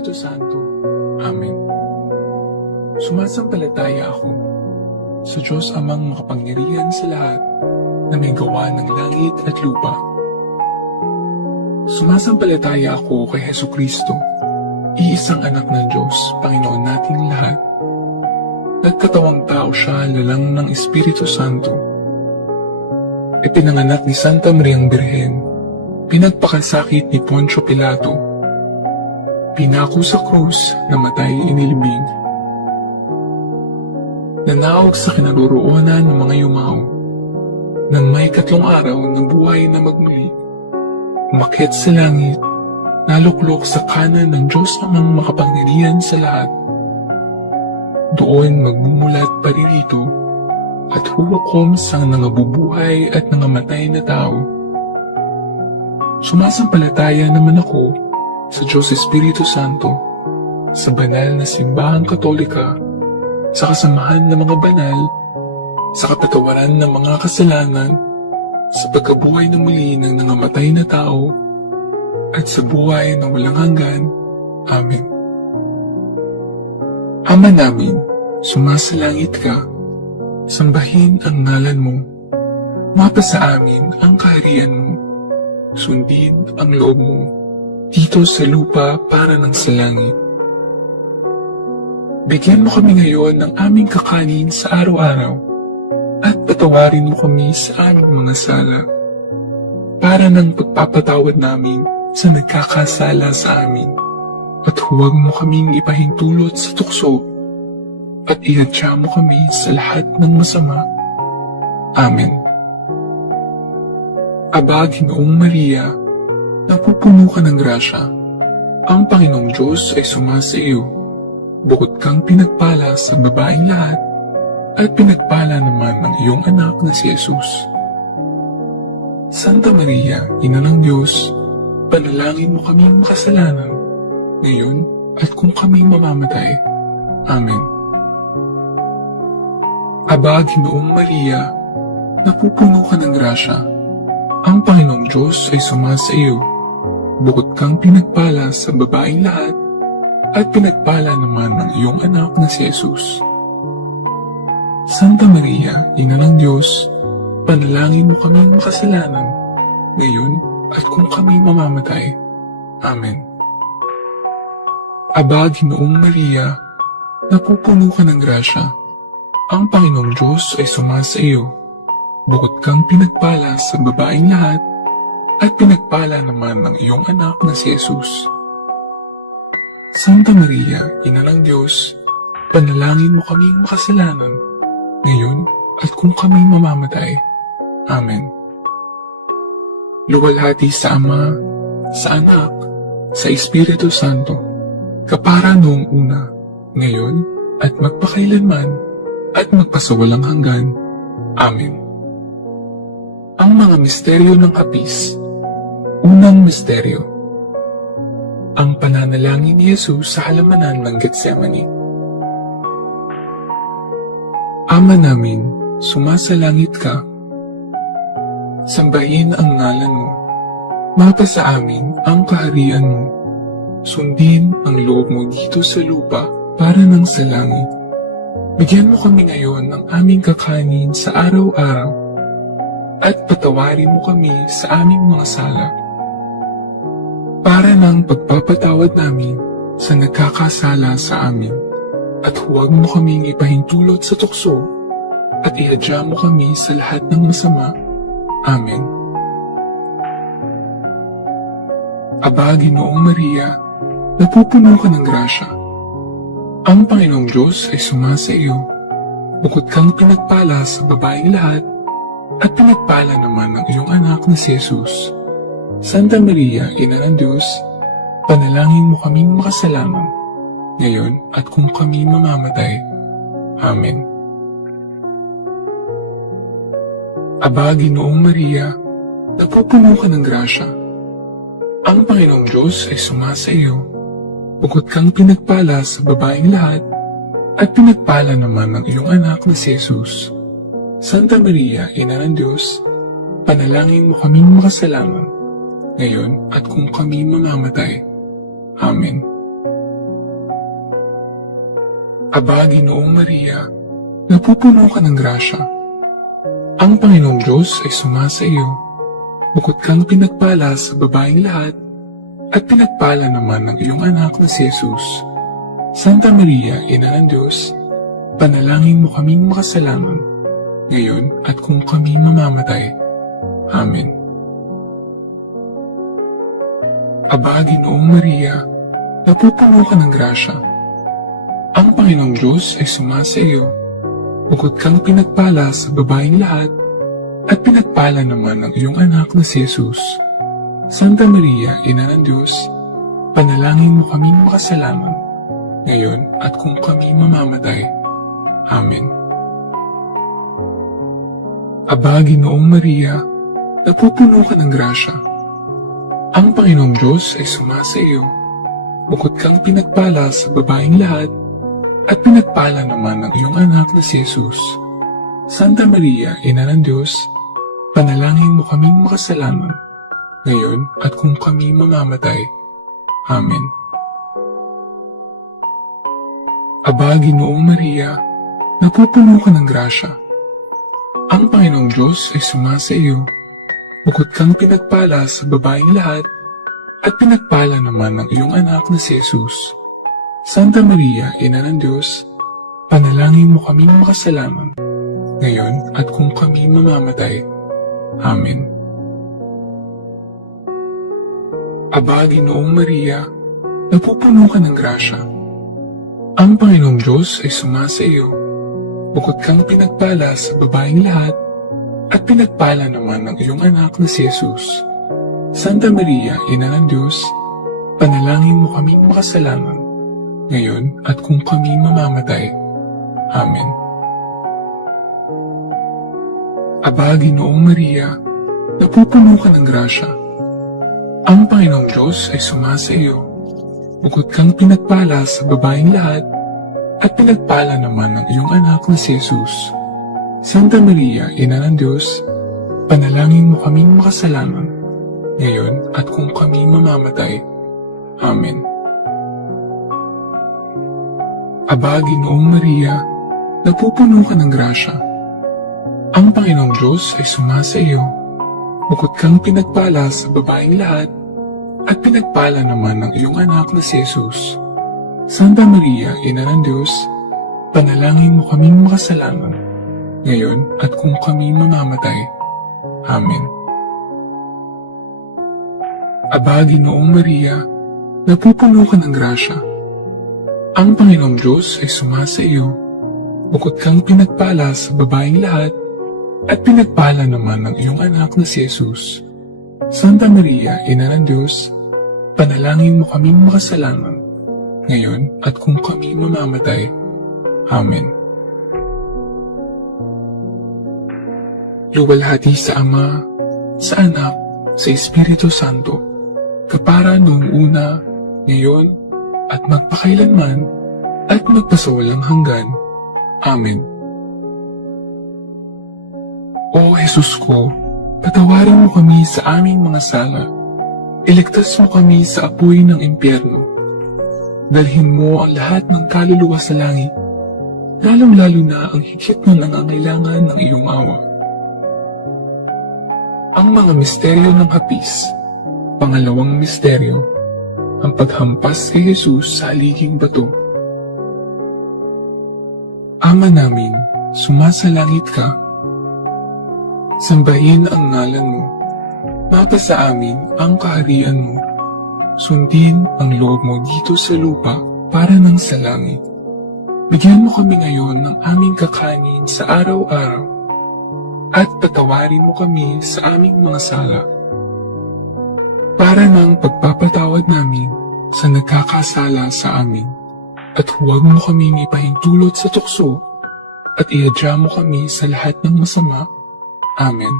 Espiritu Santo. Amen. Sumasampalataya ako sa Diyos Amang makapangyarihan sa lahat na may gawa ng langit at lupa. Sumasampalataya ako kay Hesukristo, iisang anak ng Diyos, Panginoon nating lahat. Nagkatawang tao siya lalang ng Espiritu Santo. Ipinanganak ni Santa Mariang Birhen, pinagpakasakit ni Poncio Pilato, pinako sa krus, namatay inilibing, nanaog sa kinaroroonan ng mga yumao, nang may 3 araw ng buhay na magmuli, umakyat sa langit, naluklok sa kanan ng Diyos Amang makapangyarihan sa lahat. Doon magmumulat paririto at huwakom sa nangabubuhay at nangamatay na tao. Sumasampalataya naman ako sa Diyos Espiritu Santo, sa banal na simbahang katolika, sa kasamahan ng mga banal, sa kapatawaran ng mga kasalanan, sa pagkabuhay na muli ng nangamatay na tao, at sa buhay na walang hanggan. Amen. Ama namin, sumasalangit ka, sambahin ang ngalan mo, mapasa amin ang kaharian mo, sundin ang loob mo, dito sa lupa para ng sa langit. Bigyan mo kami ngayon ng aming kakanin sa araw-araw, at patawarin mo kami sa aming mga sala, para ng pagpapatawad namin sa nagkakasala sa amin, at huwag mo kaming ipahintulot sa tukso, at ihadya mo kami sa lahat ng masama. Amen. Aba, Ginoong Maria, napupuno ka ng grasya. Ang Panginoong Diyos ay sumasa iyo. Bukod kang pinagpala sa babaeng lahat, at pinagpala naman ng iyong anak na si Jesus. Santa Maria, Ina ng Diyos, panalangin mo kaming makasalanan, ngayon at kung kami mamamatay. Amen. Aba, Ginoong Maria, napupuno ka ng grasya. Ang Panginoong Diyos ay sumasa iyo. Bukod kang pinagpala sa babaeng lahat, at pinagpala naman ng iyong anak na si Jesus. Santa Maria, Ina ng Diyos, panalangin mo kaming makasalanan, ngayon at kung kami mamamatay. Amen. Aba, Ginoong Maria, napupuno ka ng grasya. Ang Panginoong Diyos ay sumasa iyo. Bukod kang pinagpala sa babaeng lahat, at pinagpala naman ng iyong anak na si Jesus. Santa Maria, Ina ng Diyos, panalangin mo kaming makasalanan, ngayon at kung kami mamamatay. Amen. Luwalhati sa Ama, sa Anak, sa Espiritu Santo, kapara noong una, ngayon at magpakailanman, at magpasawalang hanggan. Amen. Ang mga misteryo ng Hapis. Unang misteryo, ang pananalangin ni Jesus sa halamanan ng Getsemani. Ama namin, sumasalangit ka. Sambahin ang ngalan mo. Mapasa amin ang kaharian mo. Sundin ang loob mo dito sa lupa para ng sa langit. Bigyan mo kami ngayon ng aming kakanin sa araw-araw, at patawarin mo kami sa aming mga sala, para ng pagpapatawad namin sa nagkakasala sa amin, at huwag mo kaming ipahintulot sa tukso, at ihadya mo kami sa lahat ng masama. Amen. Aba, Ginoong Maria, napupuno ka ng grasya. Ang Panginoong Diyos ay sumasa iyo. Bukod kang pinagpala sa babaeng lahat, at pinagpala naman ng iyong anak na si Jesus. Santa Maria, Ina ng Diyos, panalangin mo kaming makasalanan, ngayon at kung kami mamamatay. Amen. Aba, Ginoong Maria, napupuno ka ng grasya. Ang Panginoong Diyos ay sumasa iyo. Bukod kang pinagpala sa babaeng lahat, at pinagpala naman ng iyong anak na si Jesus. Santa Maria, Ina ng Diyos, panalangin mo kaming makasalanan, ngayon at kung kami mamamatay. Amen. Aba, Ginoong Maria, napupuno ka ng grasya. Ang Panginoong Diyos ay sumasa iyo. Bukod kang pinagpala sa babaeng lahat, at pinagpala naman ng iyong anak na si Jesus. Santa Maria, Ina ng Diyos, panalangin mo kaming makasalanan, ngayon at kung kami mamamatay. Amen. Aba, Ginoong Maria, napupuno ka ng grasya. Ang Panginoong Diyos ay sumasa iyo. Bukod kang pinagpala sa babaeng lahat, at pinagpala naman ng iyong anak na si Jesus. Santa Maria, Ina ng Diyos, panalangin mo kaming makasalanan, ngayon at kung kami mamamatay. Amen. Aba, Ginoong Maria, napupuno ka ng grasya. Ang Panginoong Diyos ay sumasa iyo. Bukod kang pinagpala sa babaeng lahat, at pinagpala naman ng iyong anak na si Jesus. Santa Maria, Ina ng Diyos, panalangin mo kaming makasalanan, ngayon at kung kami mamamatay. Amen. Aba, Ginoong Maria, napupuno ka ng grasya. Ang Panginoong Diyos ay sumasa iyo. Bukod kang pinagpala sa babaeng lahat, at pinagpala naman ng iyong anak na si Jesus. Santa Maria, Ina ng Diyos, panalangin mo kaming makasalanan, ngayon at kung kami mamamatay. Amen. Aba, Ginoong Maria, napupuno ka ng grasya. Ang Panginoong Diyos ay sumasa iyo. Bukod kang pinagpala sa babaeng lahat, at pinagpala naman ng iyong anak na si Jesus. Santa Maria, Ina ng Diyos, panalangin mo kaming makasalanan, ngayon at kung kami mamamatay. Amen. Aba, Ginoong Maria, napupuno ka ng grasya. Ang Panginoong Diyos ay sumasa iyo. Bukod kang pinagpala sa babaeng lahat, at pinagpala naman ng iyong anak na si Jesus. Santa Maria, Ina ng Diyos, panalangin mo kaming makasalanan, ngayon at kung kami mamamatay. Amen. Aba, Ginoong Maria, napupuno ka ng grasya. Ang Panginoong Diyos ay sumasa iyo. Bukod kang pinagpala sa babaeng lahat, at pinagpala naman ng iyong anak na si Jesus. Santa Maria, Ina ng Diyos, panalangin mo kaming makasalanan, ngayon at kung kami mamamatay. Amen. Aba, Ginoong Maria, napupuno ka ng grasya. Ang Panginoong Diyos ay sumasa iyo. Bukod kang pinagpala sa babaeng lahat, at pinagpala naman ng iyong anak na si Jesus. Santa Maria, Ina ng Diyos, panalangin mo kaming makasalanan, ngayon at kung kami mamamatay. Amen. Luwalhati sa Ama, sa Anak, sa Espiritu Santo, kapara noong una, ngayon, at magpakailanman, at magpasawalang hanggan. Amen. O Jesus ko, patawarin mo kami sa aming mga sala. Iligtas mo kami sa apoy ng impyerno. Dalhin mo ang lahat ng kaluluwa sa langit, lalong-lalo na ang higit na nangangailangan ng iyong awa. Ang mga misteryo ng hapis. Pangalawang misteryo, ang paghampas kay Jesus sa haliging bato. Ama namin, sumasalangit ka. Sambahin ang ngalan mo. Mapasa amin ang kaharian mo. Sundin ang loob mo dito sa lupa para nang sa langit. Bigyan mo kami ngayon ng aming kakanin sa araw-araw. At patawarin mo kami sa aming mga sala. Para ng pagpapatawad namin sa nagkakasala sa amin. At huwag mo kaming ipahintulot sa tukso. At ihadya mo kami sa lahat ng masama. Amen.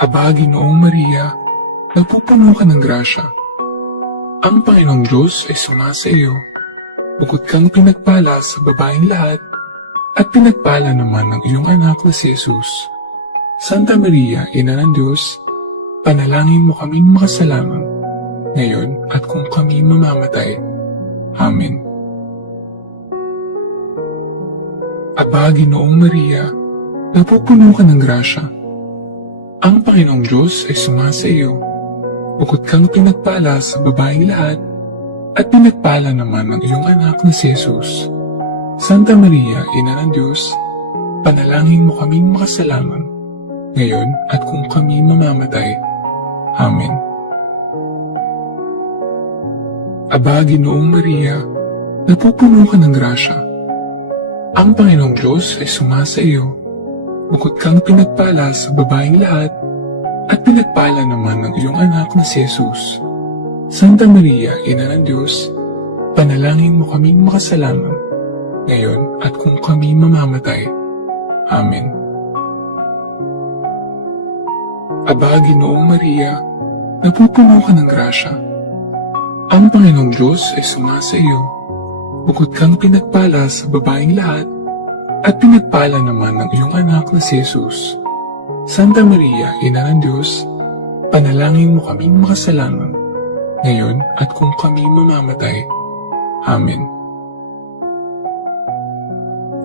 Aba, Ginoong Maria, napupuno ka ng grasya. Ang Panginoong Diyos ay sumasa iyo. Bukod kang pinagpala sa babaeng lahat, at pinagpala naman ng iyong anak na si Jesus. Santa Maria, Ina ng Diyos, panalangin mo kaming makasalanan, ngayon at kung kami mamamatay. Amen. Aba, Ginoong Maria, napupuno ka ng grasya. Ang Panginoong Diyos ay sumasa iyo. Bukod kang pinagpala sa babaeng lahat, at pinagpala naman ang iyong anak na si Jesus. Santa Maria, Ina ng Diyos, panalangin mo kaming makasalanan, ngayon at kung kami mamamatay. Amen. Aba, Ginoong Maria, napupuno ka ng grasya. Ang Panginoong Diyos ay sumasa iyo. Bukod kang pinagpala sa babaeng lahat, at pinagpala naman ang iyong anak na si Jesus. Santa Maria, Ina ng Diyos, panalangin mo kaming makasalanan, ngayon at kung kami mamamatay. Amen. Aba, Ginoong Maria, napupuno ka ng grasya. Ang Panginoong Diyos ay sumasa iyo. Bukod kang pinagpala sa babaeng lahat, at pinagpala naman ang iyong anak na si Jesus. Santa Maria, Ina ng Diyos, panalangin mo kaming makasalanan, ngayon at kung kami mamamatay. Amen.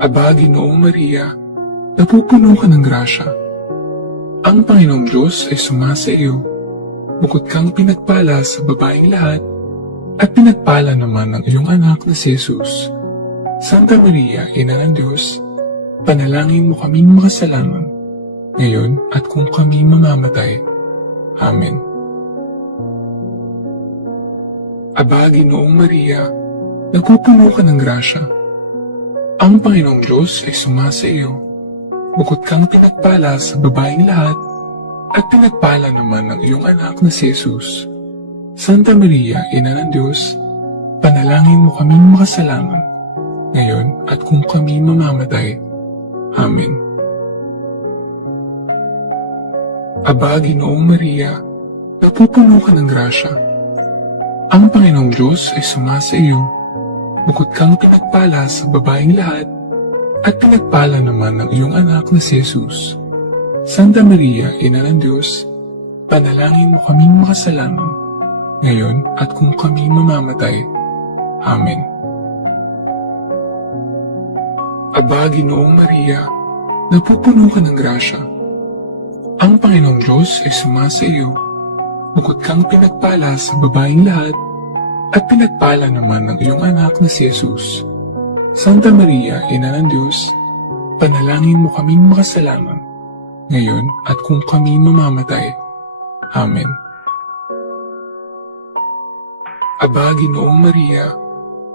Aba, Ginoong Maria, napupuno ka ng grasya. Ang Panginoong Diyos ay sumasa iyo. Bukod kang pinagpala sa babaeng lahat, at pinagpala naman ang iyong anak na si Jesus. Santa Maria, Ina ng Diyos, panalangin mo kaming makasalanan, ngayon at kung kami mamamatay. Amen. Aba, Ginoong Maria, napupuno ka ng grasya. Ang Panginoong Diyos ay sumasa iyo. Bukod kang pinagpala sa babaeng lahat, at pinagpala naman ang iyong anak na si Jesus. Santa Maria, Ina ng Diyos, panalangin mo kaming makasalanan, ngayon at kung kami mamamatay. Amen. Aba, Ginoong Maria, napupuno ka ng grasya. Ang Panginoong Diyos ay sumasa iyo. Bukod kang pinagpala sa babaeng lahat, at pinagpala naman ang iyong anak na si Jesus. Santa Maria, Ina ng Diyos, panalangin mo kaming makasalanan, ngayon at kung kami mamamatay. Amen. Aba, Ginoong Maria, napupuno ka ng grasya. Ang Panginoong Diyos ay sumasa iyo. Bukod kang pinagpala sa babaeng lahat, at pinagpala naman ang iyong anak na si Jesus. Santa Maria, Ina ng Diyos, panalangin mo kaming makasalanan, ngayon at kung kami mamamatay. Amen. Aba, Ginoong Maria,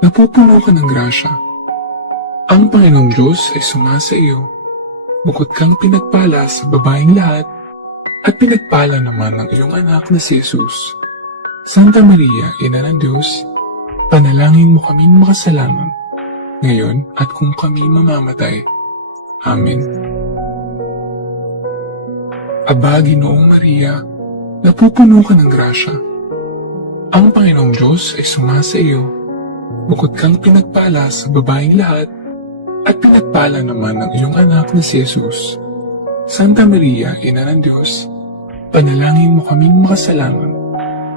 napupuno ka ng grasya. Ang Panginoong Diyos ay sumasa iyo. Bukod kang pinagpala sa babaeng lahat, at pinagpala naman ang iyong anak na si Jesus. Santa Maria, Ina ng Diyos, panalangin mo kaming makasalanan, ngayon at kung kami mamamatay. Amen. Aba, Ginoong Maria, napupuno ka ng grasya. Ang Panginoong Diyos ay sumasa iyo. Bukod kang pinagpala sa babaeng lahat, at pinagpala naman ang iyong anak na si Jesus. Santa Maria, Ina ng Diyos, panalangin mo kaming makasalanan,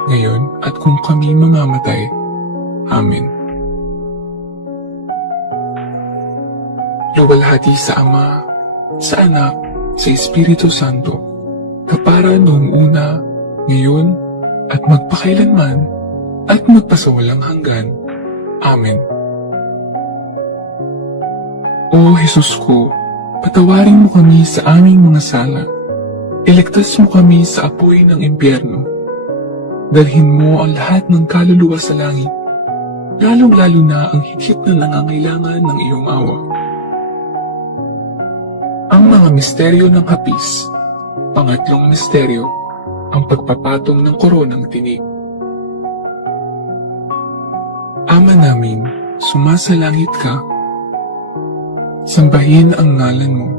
ngayon at kung kami mamamatay. Amen. Luwalhati sa Ama, sa Anak, sa Espiritu Santo, kapara noong una, ngayon, at magpakailanman, at magpasawalang hanggan. Amen. O Jesus ko, patawarin mo kami sa aming mga sala. Iligtas mo kami sa apoy ng impyerno. Dalhin mo ang lahat ng kaluluwa sa langit, lalong-lalo na ang higit na nangangailangan ng iyong awa. Ang mga misteryo ng hapis. Pangatlong misteryo, ang pagpapatong ng koronang tinik. Ama namin, sumasalangit ka. Sambahin ang ngalan mo.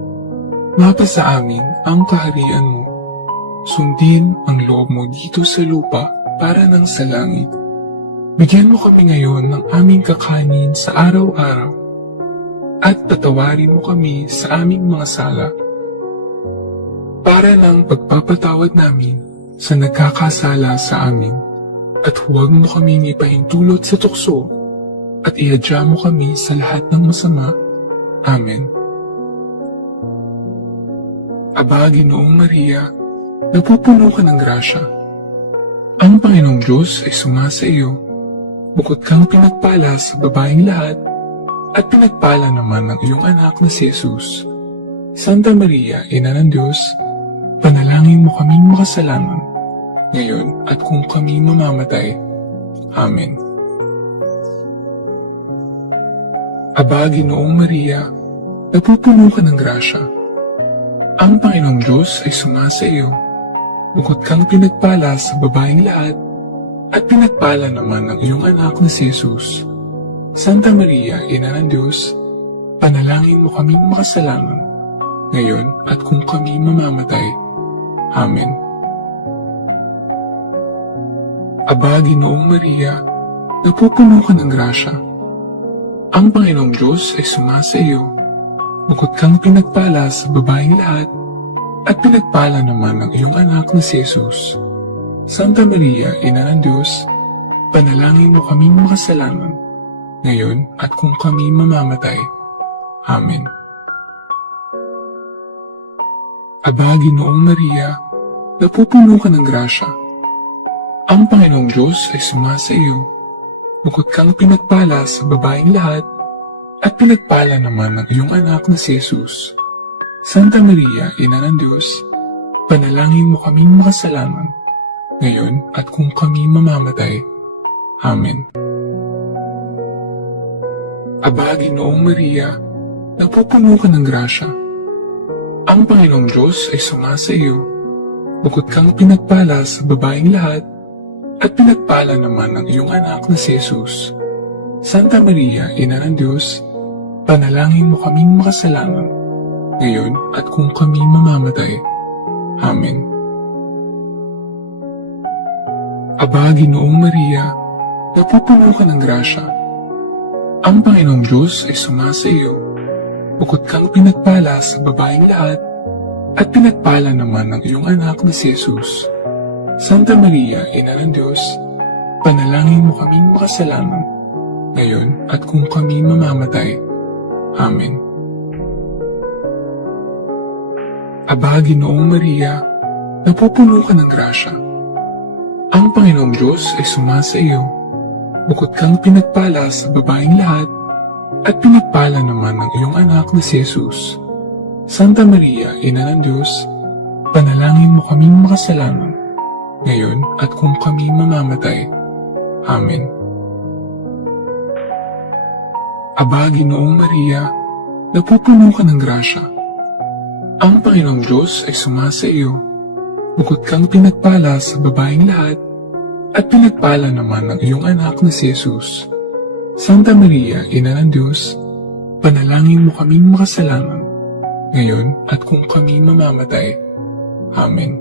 Mapasa amin ang kaharian mo. Sundin ang loob mo dito sa lupa para nang sa langit. Bigyan mo kami ngayon ng aming kakanin sa araw-araw. At patawarin mo kami sa aming mga sala. Para ng pagpapatawad namin sa nagkakasala sa amin. At huwag mo kaming ipahintulot sa tukso, at ihadya mo kami sa lahat ng masama. Amen. Aba, Ginoong Maria, napupuno ka ng grasya. Ang Panginoong Diyos ay sumasa iyo. Bukod kang pinagpala sa babaeng lahat, at pinagpala naman ng iyong anak na si Jesus. Santa Maria, Ina ng Diyos, panalangin mo kaming makasalanan, ngayon at kung kami mamamatay. Amen. Aba, Ginoong Maria, napupuno ka ng grasya. Ang Panginoong Diyos ay sumasa iyo. Bukod kang pinagpala sa babaeng lahat, at pinagpala naman ng iyong anak na si Jesus. Santa Maria, Ina ng Diyos, panalangin mo kaming makasalanan, ngayon at kung kami mamamatay. Amen. Aba, Ginoong Maria, napupuno ka ng grasya. Ang Panginoong Diyos ay sumasa iyo. Bukod kang pinagpala sa babaeng lahat, at pinagpala naman ng iyong anak na si Jesus. Santa Maria, Ina ng Diyos, panalangin mo kaming makasalanan, ngayon at kung kami mamamatay. Amen. Aba, Ginoong Maria, napupuno ka ng grasya. Ang Panginoong Diyos ay sumasa iyo. Bukod kang pinagpala sa babaeng lahat, at pinagpala naman ng iyong anak na si Jesus. Santa Maria, Ina ng Diyos, panalangin mo kaming makasalanan, ngayon at kung kami mamamatay. Amen. Aba, Ginoong Maria, napupuno ka ng grasya. Ang Panginoong Diyos ay sumasa iyo. Bukod kang pinagpala sa babaeng lahat, at pinagpala naman ng iyong anak na si Jesus. Santa Maria, Ina ng Diyos, panalangin mo kaming makasalanan, ngayon at kung kami mamamatay. Amen. Aba, Ginoong Maria, napupuno ka ng grasya. Ang Panginoong Diyos ay sumasa iyo. Bukod kang pinagpala sa babaeng lahat, at pinagpala naman ng iyong anak na si Jesus. Santa Maria, Ina ng Diyos, panalangin mo kaming makasalanan, ngayon at kung kami mamamatay. Amen. Aba, Ginoong Maria, napupuno ka ng grasya. Ang Panginoong Diyos ay sumasa iyo. Bukod kang pinagpala sa babaeng lahat, at pinagpala naman ng iyong anak na si Jesus. Santa Maria, Ina ng Diyos, panalangin mo kaming makasalanan, ngayon at kung kami mamamatay. Amen. Aba, Ginoong Maria, napupuno ka ng grasya. Ang Panginoong Diyos ay sumasa iyo. Bukod kang pinagpala sa babaeng lahat, at pinagpala naman ng iyong anak na si Jesus. Santa Maria, Ina ng Diyos, panalangin mo kaming makasalanan, ngayon at kung kami mamamatay. Amen.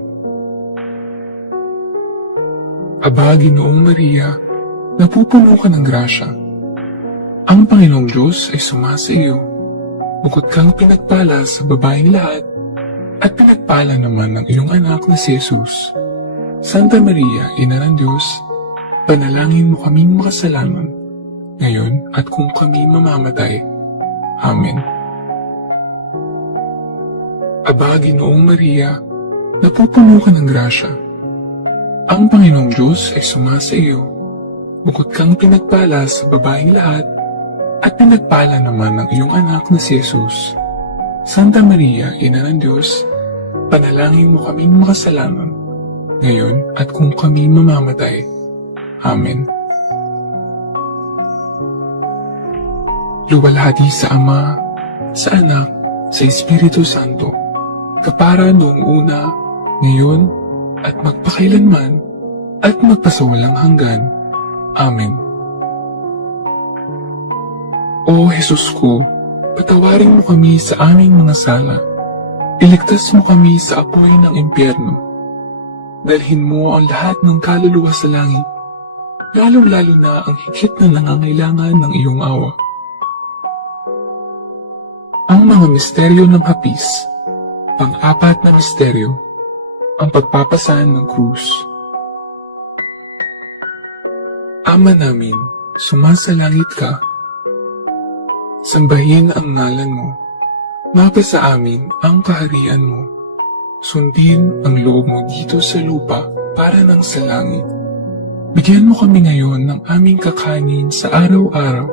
Aba, Ginoong Maria, napupuno ka ng grasya. Ang Panginoong Diyos ay sumasa iyo. Bukod kang pinagpala sa babaeng lahat, at pinagpala naman ng iyong anak na si Jesus. Santa Maria, Ina ng Diyos, panalangin mo kaming makasalanan, ngayon at kung kami mamamatay. Amen. Aba, Ginoong Maria, napupuno ka ng grasya. Ang Panginoong Diyos ay sumasa iyo. Bukod kang pinagpala sa babaeng lahat, at pinagpala naman ng iyong anak na si Jesus. Santa Maria, Ina ng Diyos, panalangin mo kaming makasalanan, ngayon at kung kami mamamatay. Amen. Luwalhati sa Ama, sa Anak, sa Espiritu Santo, kapara noong una, ngayon, at magpakailanman, at magpasawalang hanggan. Amen. O Jesus ko, patawarin mo kami sa aming mga sala. Iligtas mo kami sa apoy ng impyerno. Dalhin mo ang lahat ng kaluluwa sa langit, lalong-lalo na ang higit na nangangailangan ng iyong awa. Ang mga misteryo ng hapis. Pang-apat na misteryo, ang pagpapasan ng krus. Ama namin, sumasalangit ka, Sambahin ang ngalan mo. Mapasa sa amin ang kaharian mo. Sundin ang loob mo dito sa lupa para ng sa langit. Bigyan mo kami ngayon ng aming kakanin sa araw-araw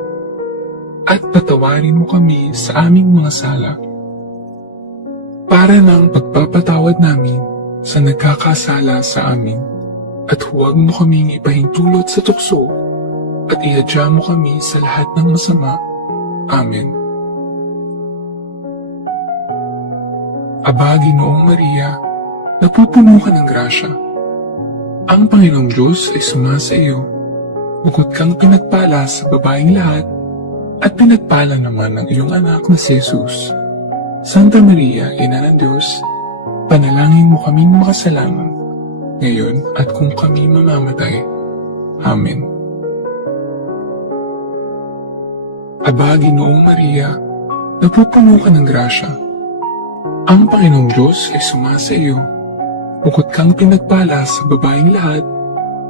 at patawarin mo kami sa aming mga sala para ng pagpapatawad namin sa nagkakasala sa amin. At huwag mo kaming ipahintulot sa tukso at ihadya mo kami sa lahat ng masama. Amen. Aba, Ginoong Maria, napupuno ka ng grasya. Ang Panginoong Diyos ay sumasa iyo. Bukod kang pinagpala sa babaeng lahat, at pinagpala naman ng iyong anak na si Jesus. Santa Maria, Ina ng Diyos, panalangin mo kaming makasalanan, ngayon at kung kami mamamatay. Amen. Aba, Ginoong Maria, napupuno ka ng grasya. Ang Panginoong Diyos ay sumasa iyo. Bukod kang pinagpala sa babaeng lahat,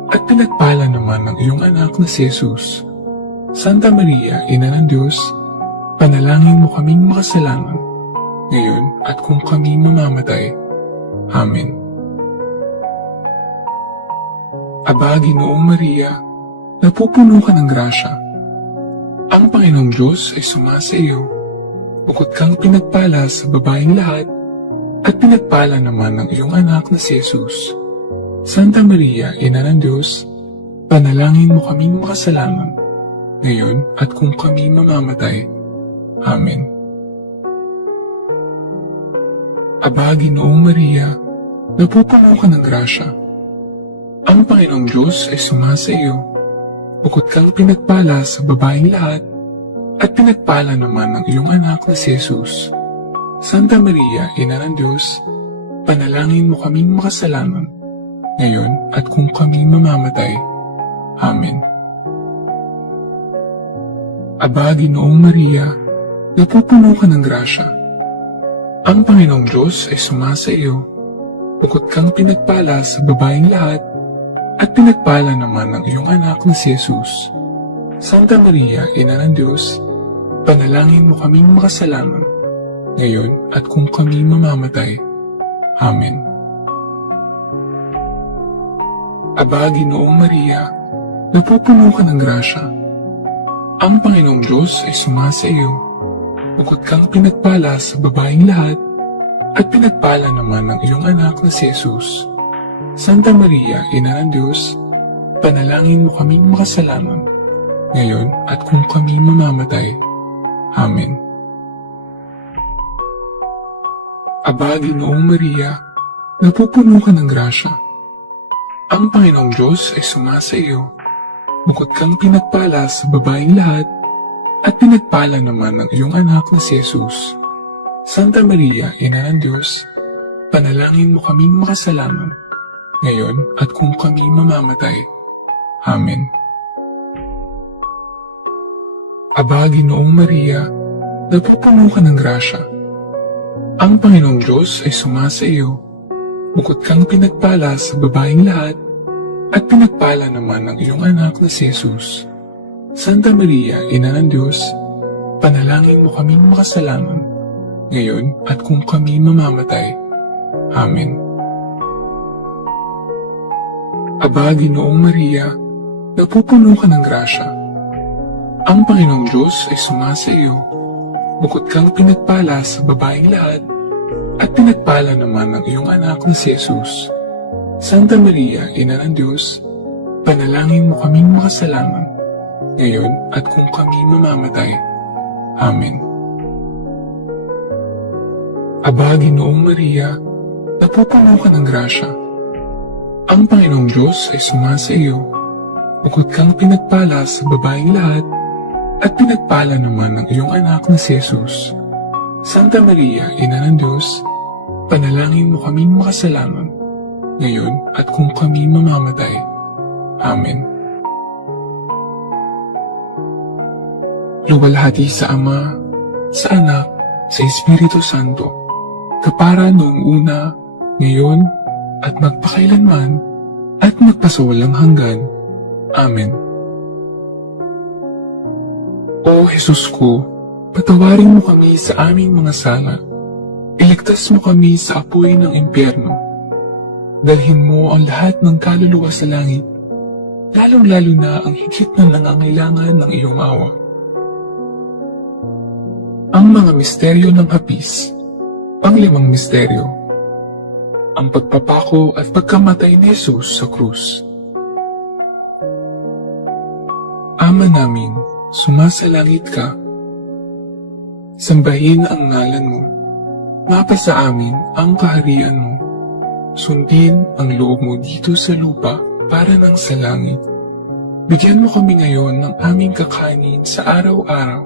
at pinagpala naman ng iyong anak na si Jesus. Santa Maria, Ina ng Diyos, panalangin mo kaming makasalanan, ngayon at kung kami mamamatay. Amen. Aba, Ginoong Maria, napupuno ka ng grasya. Ang Panginoong Diyos ay sumasa iyo. Bukod kang pinagpala sa babaeng lahat, at pinagpala naman ng iyong anak na si Jesus. Santa Maria, Ina ng Diyos, panalangin mo kaming makasalanan, ngayon at kung kami mamamatay. Amen. Aba, Ginoong Maria, napupuno ka ng grasya. Ang Panginoong Diyos ay sumasa iyo. Bukod kang pinagpala sa babaeng lahat, at pinagpala naman ng iyong anak na si Jesus. Santa Maria, Ina ng Diyos, panalangin mo kaming makasalanan, ngayon at kung kami mamamatay. Amen. Aba, Ginoong Maria, napupuno ka ng grasya. Ang Panginoong Diyos ay sumasa iyo. Bukod kang pinagpala sa babaeng lahat, at pinagpala naman ng iyong anak na si Jesus. Santa Maria, Ina ng Diyos, panalangin mo kaming makasalanan, ngayon at kung kami mamamatay. Amen. Aba, Ginoong Maria, napupuno ka ng grasya. Ang Panginoong Diyos ay sumasa iyo. Bukod kang pinagpala sa babaeng lahat, at pinagpala naman ng iyong anak na si Jesus. Santa Maria, Ina ng Diyos, panalangin mo kaming makasalanan, ngayon at kung kami mamamatay. Amen. Aba, Ginoong Maria, napupuno ka ng grasya. Ang Panginoong Diyos ay sumasa iyo. Bukod kang pinagpala sa babaeng lahat, at pinagpala naman ng iyong anak na si Jesus. Santa Maria, Ina ng Diyos, panalangin mo kaming makasalanan, ngayon at kung kami mamamatay. Amen. Aba, Ginoong Maria, napupuno ka ng grasya. Ang Panginoong Diyos ay sumasa iyo. Bukod kang pinagpala sa babaeng lahat, at pinagpala naman ng iyong anak na si Jesus. Santa Maria, Ina ng Diyos, panalangin mo kaming makasalanan, ngayon at kung kami mamamatay. Amen. Aba, Ginoong Maria, napupuno ka ng grasya. Ang Panginoong Diyos ay sumasa iyo. Bukod kang pinagpala sa babaeng lahat, at pinagpala naman ng iyong anak na si Jesus. Santa Maria, Ina ng Diyos, panalangin mo kaming makasalanan, ngayon at kung kami mamamatay. Amen. Aba, Ginoong Maria, napupuno ka ng grasya. Ang Panginoong Diyos ay sumasa iyo. Bukod kang pinagpala sa babaeng lahat, at pinagpala naman ng iyong anak na si Jesus. Santa Maria, Ina ng Diyos, panalangin mo kaming makasalanan, ngayon at kung kami mamamatay. Amen. Luwalhati sa Ama, sa Anak, sa Espiritu Santo, kapara noong una, ngayon, at magpakailanman, at magpasawalang hanggan. Amen. O Jesus ko, patawarin mo kami sa aming mga sala. Iligtas mo kami sa apoy ng impyerno. Dalhin mo ang lahat ng kaluluwa sa langit, lalong-lalo na ang higit na nangangailangan ng iyong awa. Ang mga misteryo ng hapis. Panglimang misteryo. Ang pagpapako at pagkamatay ni Jesus sa krus. Ama namin, sumasalangit ka. Sambahin ang ngalan mo. Mapasa amin ang kaharian mo. Sundin ang loob mo dito sa lupa para ng sa langit. Bigyan mo kami ngayon ng aming kakanin sa araw-araw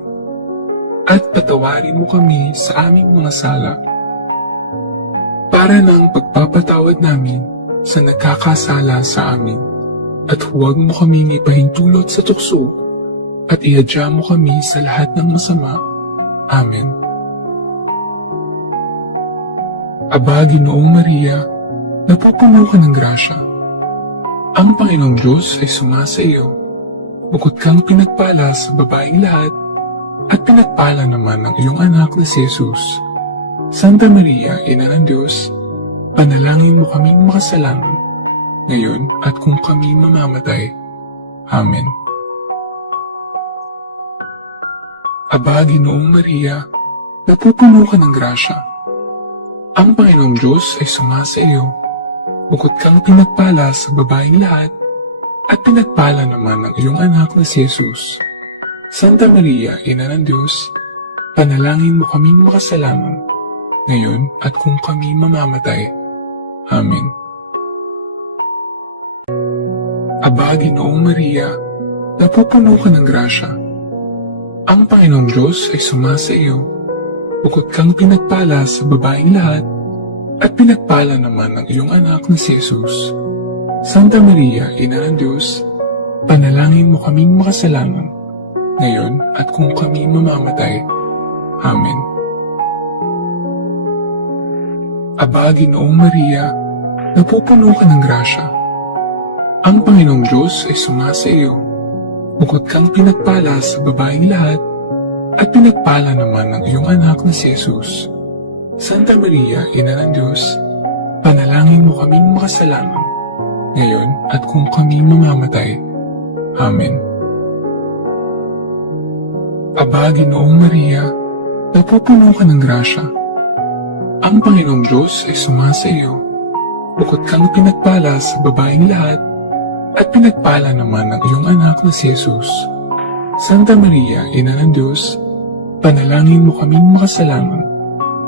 at patawarin mo kami sa aming mga sala para ng pagpapatawad namin sa nagkakasala sa amin. At huwag mo kaming ipahintulot sa tukso at ihadya mo kami sa lahat ng masama. Amen. Aba, Ginoong Maria, napupuno ka ng grasya. Ang Panginoong Diyos ay sumasa iyo. Bukod kang pinagpala sa babaeng lahat, at pinagpala naman ng iyong anak na si Jesus. Santa Maria, Ina ng Diyos, panalangin mo kaming makasalanan, ngayon at kung kami mamamatay. Amen. Aba, Ginoong Maria, napupuno ka ng grasya. Ang Panginoong Diyos ay sumasa iyo. Bukod kang pinagpala sa babaeng lahat, at pinagpala naman ng iyong anak na si Jesus. Santa Maria, Ina ng Diyos, panalangin mo kaming makasalanan, ngayon at kung kami mamamatay. Amen. Aba, Ginoong Maria, napupuno ka ng grasya. Ang Panginoong Diyos ay sumasa iyo. Bukod kang pinagpala sa babaeng lahat, at pinagpala naman ng iyong anak na si Jesus. Santa Maria, Ina ng Diyos, panalangin mo kaming makasalanan, ngayon at kung kami mamamatay. Amen. Aba, Ginoong Maria, napupuno ka ng grasya. Ang Panginoong Diyos ay sumasa iyo. Bukod kang pinagpala sa babaeng lahat, at pinagpala naman ng iyong anak na si Jesus. Santa Maria, Ina ng Diyos, panalangin mo kaming makasalanan, ngayon at kung kami mamamatay. Amen. Aba, Ginoong Maria, napupuno ka ng grasya. Ang Panginoong Diyos ay sumasa iyo. Bukod kang pinagpala sa babaeng lahat, at pinagpala naman ng iyong anak na si Jesus. Santa Maria, Ina ng Diyos, panalangin mo kaming makasalanan,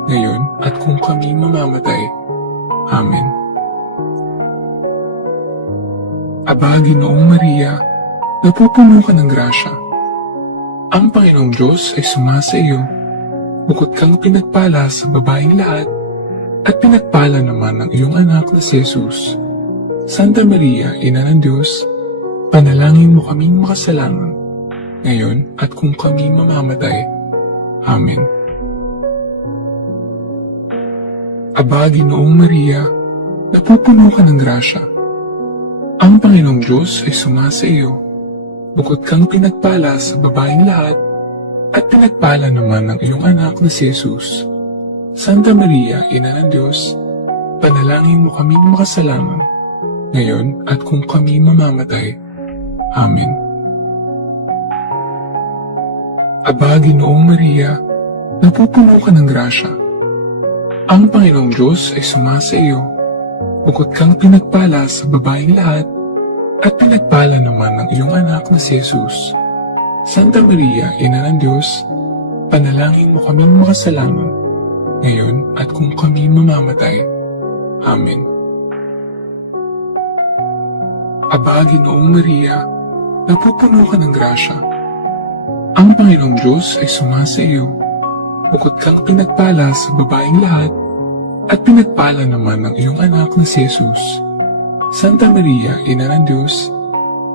ngayon at kung kami mamamatay. Amen. Aba, Ginoong Maria, napupuno ka ng grasya. Ang Panginoong Diyos ay sumasa iyo. Bukod kang pinagpala sa babaeng lahat, at pinagpala naman ng iyong anak na si Jesus. Santa Maria, Ina ng Diyos, panalangin mo kaming makasalanan, ngayon at kung kami mamamatay. Amen. Aba, Ginoong Maria, napupuno ka ng grasya. Ang Panginoong Diyos ay sumasa iyo. Bukod kang pinagpala sa babaeng lahat, at pinagpala naman ng iyong anak na si Jesus. Santa Maria, Ina ng Diyos, panalangin mo kaming makasalanan, ngayon at kung kami mamamatay. Amen. Aba, Ginoong Maria, napupuno ka ng grasya. Ang Panginoong Diyos ay sumasa iyo. Bukod kang pinagpala sa babaeng lahat, at pinagpala naman ng iyong anak na si Jesus. Santa Maria, Ina ng Diyos, panalangin mo kaming makasalanan, ngayon at kung kami mamamatay. Amen. Aba, Ginoong Maria, napupuno ka ng grasya. Ang Panginoong Diyos ay sumasa iyo. Bukod kang pinagpala sa babaeng lahat, at pinagpala naman ng iyong anak na si Jesus. Santa Maria, Ina ng Diyos,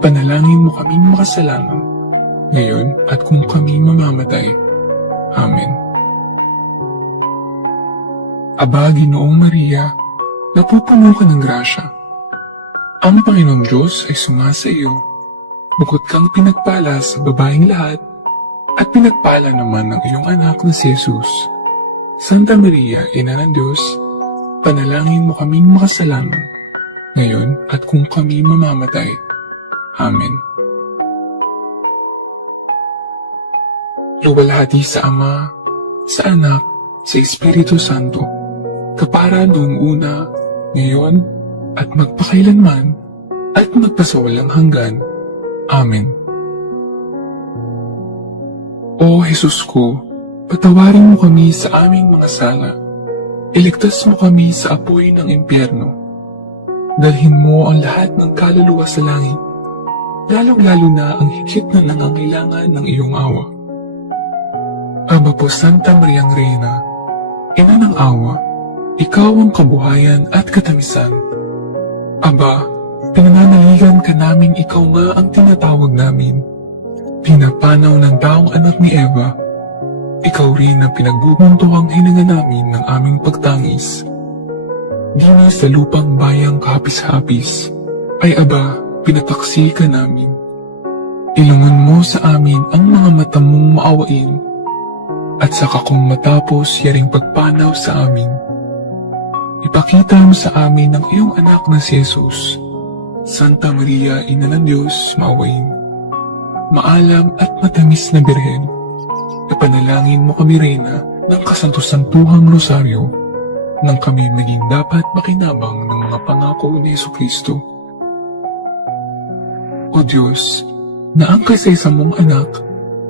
panalangin mo kaming makasalanan, ngayon at kung kami mamamatay. Amen. Aba, Ginoong Maria, napupuno ka ng grasya. Ang Panginoong Diyos ay sumasa iyo. Bukod kang pinagpala sa babaeng lahat, at pinagpala naman ng iyong anak na si Jesus. Santa Maria, Ina ng Diyos, panalangin mo kaming makasalanan, ngayon at kung kami mamamatay. Amen. Luwalhati sa Ama, sa Anak, sa Espiritu Santo, kapara noong una, ngayon, at magpakailanman, at magpasawalang hanggan. Amen. O Jesus ko, patawarin mo kami sa aming mga sala. Iligtas mo kami sa apoy ng impyerno. Dalhin mo ang lahat ng kaluluwa sa langit, lalong-lalo na ang higit na nangangailangan ng iyong awa. Aba po Santa Mariang Reyna, Ina ng awa, ikaw ang kabuhayan at katamisan. Aba, pinananaligan ka namin ikaw nga ang tinatawag namin. Pinapanaw ng taong anak ni Eva, ikaw rin ang pinagbubuntuhang hininga namin ng aming pagtangis. Dini sa lupang bayang kahapis-hapis, ay aba, pinapaksi ka namin. Ilungon mo sa amin ang mga mata mong maawain, at saka kung matapos yaring pagpanaw sa amin, ipakita mo sa amin ang iyong anak na si Jesus. Santa Maria, Ina ng Diyos, maawain. Maalam at matamis na Birhen, ipanalangin mo kami, Reyna, ng kasanto-santuhang rosaryo, nang kami maging dapat makinabang ng mga pangako ni Jesucristo. O Diyos, na ang kasaysa mong anak,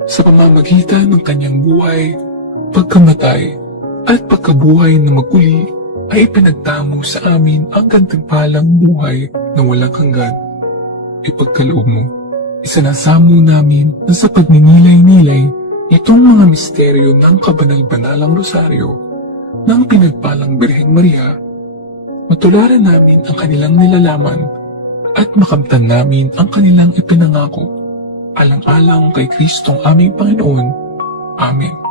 sa pamamagitan ng kanyang buhay, pagkamatay, at pagkabuhay na maguli, ay ipinagtamo sa amin ang gantimpalang buhay na walang hanggan. Ipagkaloob mo, isinasamo namin na sa pagninilay-nilay itong mga misteryo ng kabanal-banalang rosaryo ng pinagpalang Birheng Maria, matularan namin ang kanilang nilalaman at makamtan namin ang kanilang ipinangako, alang-alang kay Kristong aming Panginoon. Amen.